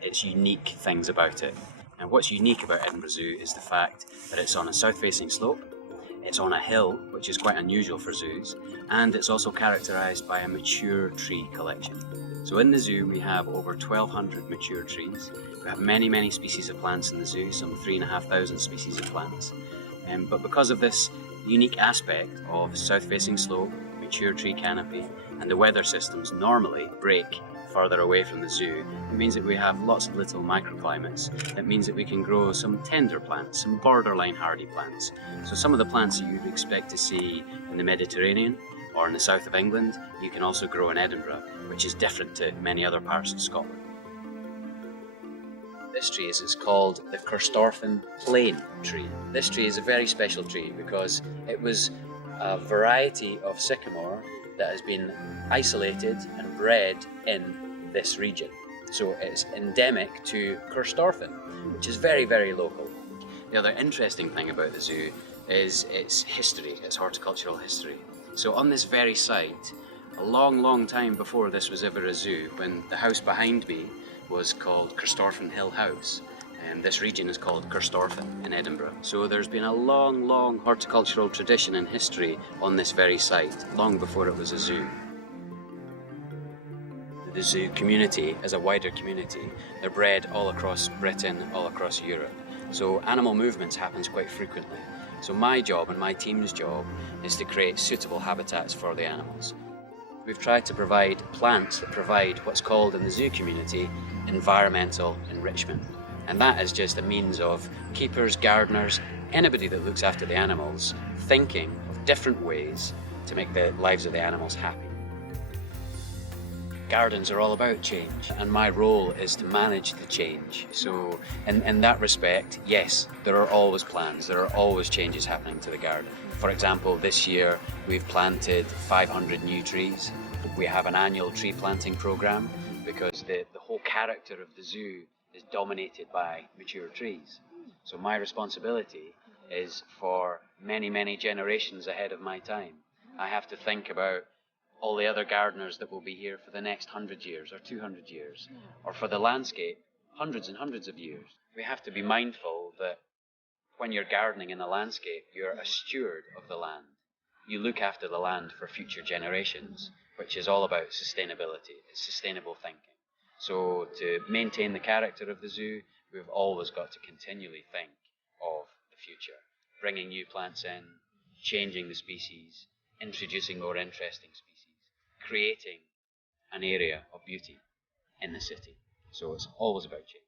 its unique things about it. And what's unique about Edinburgh Zoo is the fact that it's on a south-facing slope, it's on a hill, which is quite unusual for zoos, and it's also characterised by a mature tree collection. So in the zoo we have over 1,200 mature trees. We have many species of plants in the zoo, some 3,500 species of plants. But because of this unique aspect of south-facing slope, mature tree canopy, and the weather systems normally break further away from the zoo, it means that we have lots of little microclimates. That means that we can grow some tender plants, some borderline hardy plants. So some of the plants that you'd expect to see in the Mediterranean or in the south of England, you can also grow in Edinburgh, which is different to many other parts of Scotland. This tree is called the Corstorphine plane tree. This tree is a very special tree because it was a variety of sycamore that has been isolated and bred in this region. So it's endemic to Corstorphine, which is very local. The other interesting thing about the zoo is its history, its horticultural history. So on this very site, a long time before this was ever a zoo, when the house behind me was called Corstorphine Hill House, and this region is called Corstorphine in Edinburgh. So there's been a long horticultural tradition and history on this very site, long before it was a zoo. The zoo community is a wider community. They're bred all across Britain, all across Europe. So animal movements happens quite frequently. So my job and my team's job is to create suitable habitats for the animals. We've tried to provide plants that provide what's called in the zoo community environmental enrichment. And that is just a means of keepers, gardeners, anybody that looks after the animals thinking of different ways to make the lives of the animals happy. Gardens are all about change, and my role is to manage the change. So in that respect, yes, there are always plans, there are always changes happening to the garden. For example, this year we've planted 500 new trees. We have an annual tree planting program because the whole character of the zoo is dominated by mature trees. So my responsibility is for many generations ahead of my time. I have to think about all the other gardeners that will be here for the next 100 years or 200 years, or for the landscape, hundreds and hundreds of years. We have to be mindful that when you're gardening in the landscape, you're a steward of the land. You look after the land for future generations, which is all about sustainability. It's sustainable thinking. So to maintain the character of the zoo, we've always got to continually think of the future, bringing new plants in, changing the species, introducing more interesting species, creating an area of beauty in the city. So it's always about change.